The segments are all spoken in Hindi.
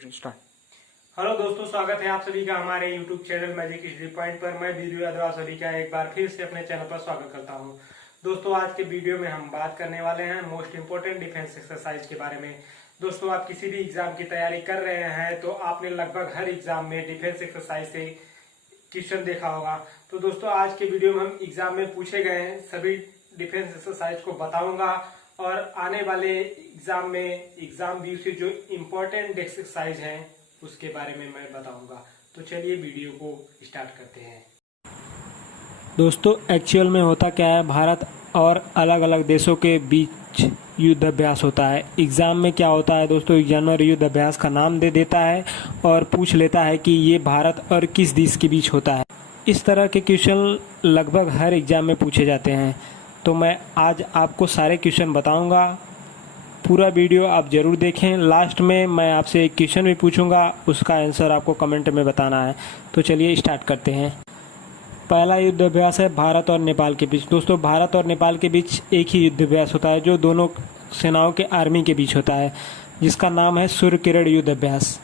स्टार्ट। हेलो दोस्तों, स्वागत है आप सभी का हमारे YouTube channel magic history point पर। मैं वीरू यादव आप सभी का एक बार फिर से अपने चैनल पर स्वागत करता हूं। दोस्तों, आज के वीडियो में हम बात करने वाले हैं मोस्ट इम्पोर्टेंट डिफेंस एक्सरसाइज के बारे में। दोस्तों, आप किसी भी एग्जाम की तैयारी कर रहे हैं तो आपने लगभग हर एग्जाम में डिफेंस एक्सरसाइज से क्वेश्चन देखा होगा। तो दोस्तों, आज के वीडियो में हम एग्जाम में पूछे गए सभी डिफेंस एक्सरसाइज को बताऊंगा और आने वाले एग्जाम में एग्जाम व्यू से जो इम्पोर्टेंट एक्सरसाइज हैं उसके बारे में मैं बताऊंगा। तो चलिए वीडियो को स्टार्ट करते हैं। दोस्तों, एक्चुअल में होता क्या है, भारत और अलग अलग देशों के बीच युद्ध अभ्यास होता है। एग्जाम में क्या होता है दोस्तों, एग्जामिनर युद्ध अभ्यास का नाम दे देता है और पूछ लेता है कि ये भारत और किस देश के बीच होता है। इस तरह के क्वेश्चन लगभग हर एग्जाम में पूछे जाते हैं। तो मैं आज आपको सारे क्वेश्चन बताऊंगा। पूरा वीडियो आप जरूर देखें। लास्ट में मैं आपसे एक क्वेश्चन भी पूछूंगा, उसका आंसर आपको कमेंट में बताना है। तो चलिए स्टार्ट करते हैं। पहला युद्ध अभ्यास है भारत और नेपाल के बीच। दोस्तों, भारत और नेपाल के बीच एक ही युद्ध अभ्यास होता है जो दोनों सेनाओं के आर्मी के बीच होता है, जिसका नाम है सूर्य किरण युद्ध अभ्यास।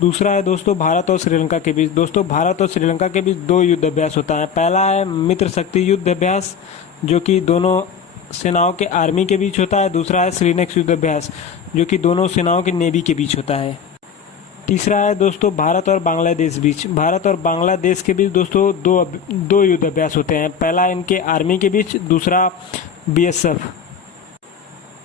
दूसरा है दोस्तों भारत और श्रीलंका के बीच। दोस्तों, भारत और श्रीलंका के बीच दो युद्ध अभ्यास होता है। पहला है मित्र शक्ति युद्ध अभ्यास जो कि दोनों सेनाओं के आर्मी के बीच होता है। दूसरा है श्रीनेक्स युद्ध अभ्यास जो कि दोनों सेनाओं के नेवी के बीच होता है। तीसरा है दोस्तों भारत और बांग्लादेश बीच। भारत और बांग्लादेश के बीच दोस्तों दो युद्ध अभ्यास होते हैं। पहला इनके आर्मी के बीच, दूसरा बीएसएफ।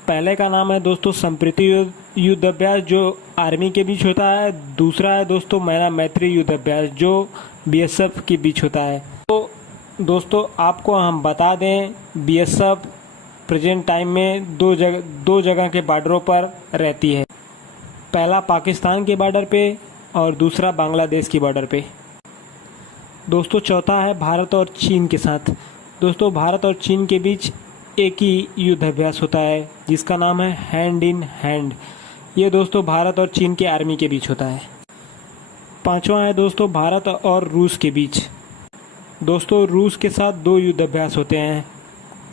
पहले का नाम है दोस्तों संप्रीति युद्ध अभ्यास जो आर्मी के बीच होता है। दूसरा है दोस्तों मैना मैत्री युद्ध अभ्यास जो बीएसएफ के बीच होता है। तो दोस्तों, आपको हम बता दें, बीएसएफ प्रेजेंट टाइम में दो जगह के बॉर्डरों पर रहती है। पहला पाकिस्तान के बॉर्डर पे और दूसरा बांग्लादेश की बॉर्डर पे। दोस्तों, चौथा है भारत और चीन के साथ। दोस्तों, भारत और चीन के बीच एक ही युद्ध अभ्यास होता है जिसका नाम है हैंड इन हैंड। ये दोस्तों भारत और चीन के आर्मी के बीच होता है। पांचवा है दोस्तों भारत और रूस के बीच। दोस्तों, रूस के साथ दो युद्ध अभ्यास होते हैं।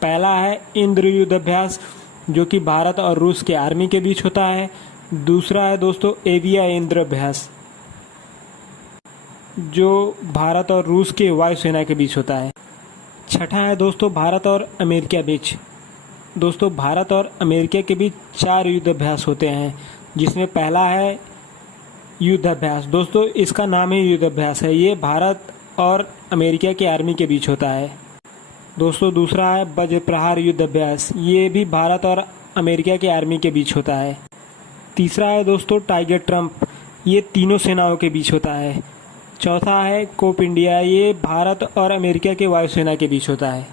पहला है इंद्र युद्ध अभ्यास जो कि भारत और रूस के आर्मी के बीच होता है। दूसरा है दोस्तों एविया इंद्र अभ्यास जो भारत और रूस के वायुसेना के बीच होता है। छठा है दोस्तों भारत और अमेरिका बीच। दोस्तों, भारत और अमेरिका के बीच चार युद्ध अभ्यास होते हैं, जिसमें पहला है युद्ध अभ्यास। दोस्तों, इसका नाम ही युद्ध अभ्यास है। ये भारत और अमेरिका के आर्मी के बीच होता है। दोस्तों, दूसरा है वज्र प्रहार युद्ध अभ्यास। ये भी भारत और अमेरिका के आर्मी के बीच होता है। तीसरा है दोस्तों टाइगर ट्रम्प। ये तीनों सेनाओं के बीच होता है। चौथा है कोप इंडिया। ये भारत और अमेरिका के वायुसेना के बीच होता है।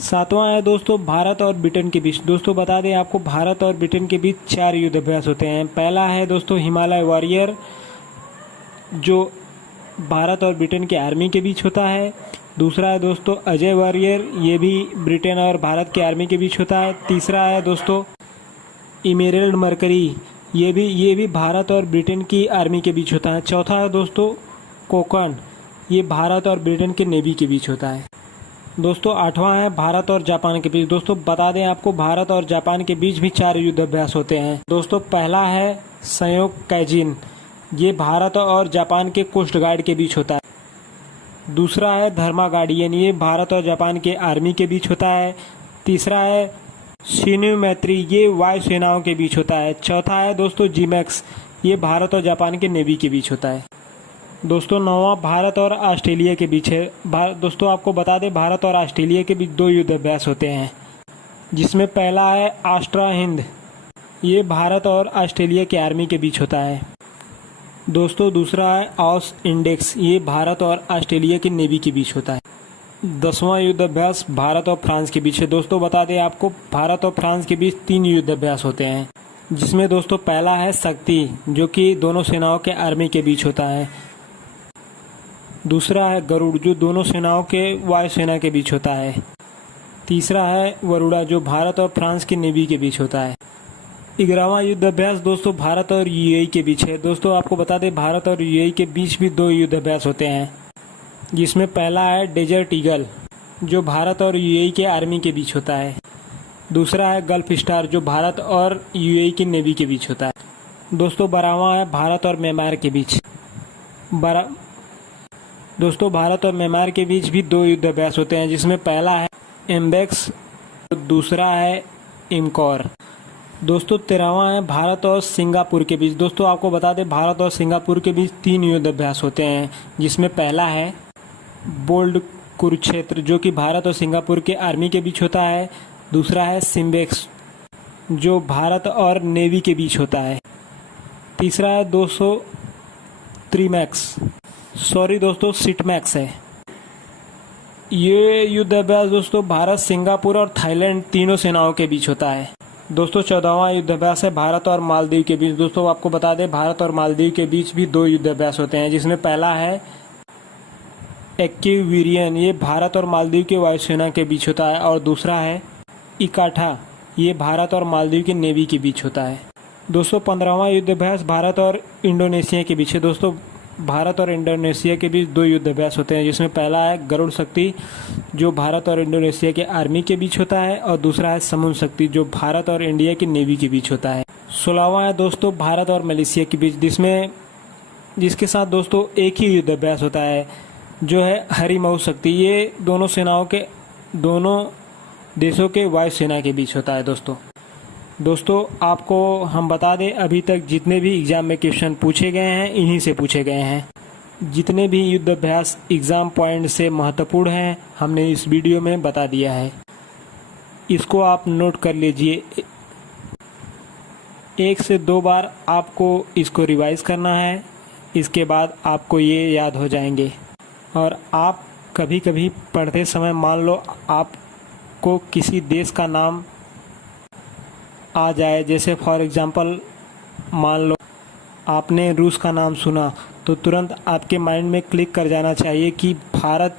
सातवां है दोस्तों भारत और ब्रिटेन के बीच। दोस्तों, बता दें आपको, भारत और ब्रिटेन के बीच चार युद्ध अभ्यास होते हैं। पहला है दोस्तों हिमालय वॉरियर जो भारत और ब्रिटेन के आर्मी के बीच होता है। दूसरा है दोस्तों अजय वॉरियर, ये भी ब्रिटेन और भारत के आर्मी के बीच होता है। तीसरा है दोस्तों इमेरल्ड मरकरी, ये भी भारत और ब्रिटेन की आर्मी के बीच होता है। चौथा है दोस्तों कोकन, ये भारत और ब्रिटेन के नेवी के बीच होता है। दोस्तों, आठवां है भारत और जापान के बीच। दोस्तों, बता दें आपको, भारत और जापान के बीच भी चार युद्ध अभ्यास होते हैं। दोस्तों, पहला है संयोग कैजिन, ये भारत और जापान के कोस्ट गार्ड के बीच होता है। दूसरा है धर्मा गार्डियन, ये भारत और जापान के आर्मी के बीच होता है। तीसरा है शिन्यू मैत्री, ये वायु सेनाओं के बीच होता है। चौथा है दोस्तों जीमैक्स, ये भारत और जापान के नेवी के बीच होता है। दोस्तों, नौवां भारत और ऑस्ट्रेलिया के बीच है। दोस्तों, आपको बता दें, भारत और ऑस्ट्रेलिया के बीच दो युद्ध अभ्यास होते हैं, जिसमें पहला है आस्ट्रा हिंद, ये भारत और ऑस्ट्रेलिया के आर्मी के बीच होता है। दोस्तों, दूसरा है ऑस इंडेक्स, ये भारत और ऑस्ट्रेलिया के नेवी के बीच होता है। 10वां युद्ध अभ्यास भारत और फ्रांस के बीच है। दोस्तों, बता दें आपको, भारत और फ्रांस के बीच तीन युद्ध अभ्यास होते हैं, जिसमें दोस्तों पहला है शक्ति जो कि दोनों सेनाओं के आर्मी के बीच होता है। दूसरा है गरुड़ जो दोनों सेनाओं के वायुसेना के बीच होता है। तीसरा है वरुड़ा जो भारत और फ्रांस की नेवी के बीच होता है। 11वां युद्ध अभ्यास दोस्तों भारत और यूएई के बीच है। दोस्तों, आपको बता दें, भारत और यूएई के बीच भी दो युद्ध अभ्यास होते हैं, जिसमें पहला है डेजर्ट ईगल जो भारत और यूएई के आर्मी के बीच होता है। दूसरा है गल्फ स्टार जो भारत और यूएई की नेवी के बीच होता है। दोस्तों 12वां है भारत और म्यांमार के बीच। दोस्तों भारत और म्यांमार के बीच भी 2 युद्ध अभ्यास होते हैं, जिसमें पहला है एम्बेक्स, दूसरा है इमकौर। दोस्तों 13वां है भारत और सिंगापुर के बीच। दोस्तों आपको बता दें, भारत और सिंगापुर के बीच 3 युद्ध अभ्यास होते हैं, जिसमें पहला है बोल्ड कुरुक्षेत्र, जो कि भारत और सिंगापुर के आर्मी के बीच होता है। दूसरा है सिम्बेक्स, जो भारत और नेवी के बीच होता है। तीसरा है दोस्तों सिटमैक्स है। ये युद्ध अभ्यास दोस्तों भारत, सिंगापुर और थाईलैंड तीनों सेनाओं के बीच होता है। दोस्तों 14वां युद्ध अभ्यास है भारत और मालदीव के बीच। दोस्तों आपको बता दें, भारत और मालदीव के बीच भी 2 युद्ध अभ्यास होते हैं, जिसमें पहला है एक्विरियन, ये भारत और मालदीव के वायुसेना के बीच होता है। और दूसरा है इकाठा, ये भारत और मालदीव की नेवी के बीच होता है। दोस्तों 15वां युद्ध अभ्यास भारत और इंडोनेशिया के बीच है। दोस्तों भारत और इंडोनेशिया के बीच 2 युद्ध अभ्यास होते हैं, जिसमें पहला है गरुड़ शक्ति, जो भारत और इंडोनेशिया के आर्मी के बीच होता है। और दूसरा है समुद्र शक्ति, जो भारत और इंडिया की नेवी के बीच होता है। 16वां है दोस्तों भारत और मलेशिया के बीच, जिसके साथ दोस्तों एक ही युद्ध अभ्यास होता है, जो है हरिमऊ शक्ति। ये दोनों देशों के वायुसेना के बीच होता है। दोस्तों आपको हम बता दें, अभी तक जितने भी एग्ज़ाम में क्वेश्चन पूछे गए हैं, इन्हीं से पूछे गए हैं। जितने भी युद्ध अभ्यास एग्ज़ाम पॉइंट से महत्वपूर्ण हैं, हमने इस वीडियो में बता दिया है। इसको आप नोट कर लीजिए। 1 से 2 बार आपको इसको रिवाइज करना है, इसके बाद आपको ये याद हो जाएंगे। और आप कभी कभी पढ़ते समय मान लो आपको किसी देश का नाम आ जाए, जैसे फॉर एग्जांपल मान लो आपने रूस का नाम सुना, तो तुरंत आपके माइंड में क्लिक कर जाना चाहिए कि भारत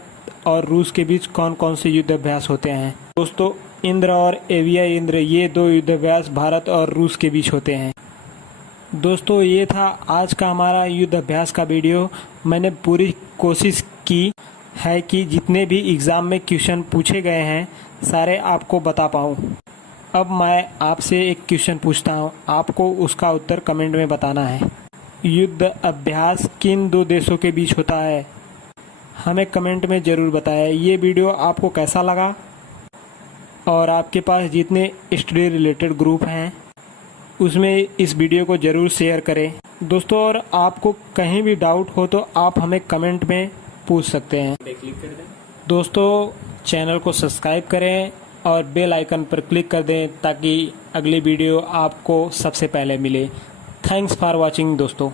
और रूस के बीच कौन कौन से युद्ध अभ्यास होते हैं। दोस्तों इंद्र और एविया इंद्र, ये 2 युद्ध अभ्यास भारत और रूस के बीच होते हैं। दोस्तों ये था आज का हमारा युद्ध अभ्यास का वीडियो। मैंने पूरी कोशिश की है कि जितने भी एग्ज़ाम में क्वेश्चन पूछे गए हैं, सारे आपको बता पाऊँ। अब मैं आपसे एक क्वेश्चन पूछता हूँ, आपको उसका उत्तर कमेंट में बताना है। युद्ध अभ्यास किन 2 देशों के बीच होता है, हमें कमेंट में ज़रूर बताएं। ये वीडियो आपको कैसा लगा, और आपके पास जितने स्टडी रिलेटेड ग्रुप हैं, उसमें इस वीडियो को ज़रूर शेयर करें दोस्तों। और आपको कहीं भी डाउट हो तो आप हमें कमेंट में पूछ सकते हैं। दोस्तों चैनल को सब्सक्राइब करें और बेल आइकन पर क्लिक कर दें, ताकि अगली वीडियो आपको सबसे पहले मिले। थैंक्स फॉर वॉचिंग दोस्तों।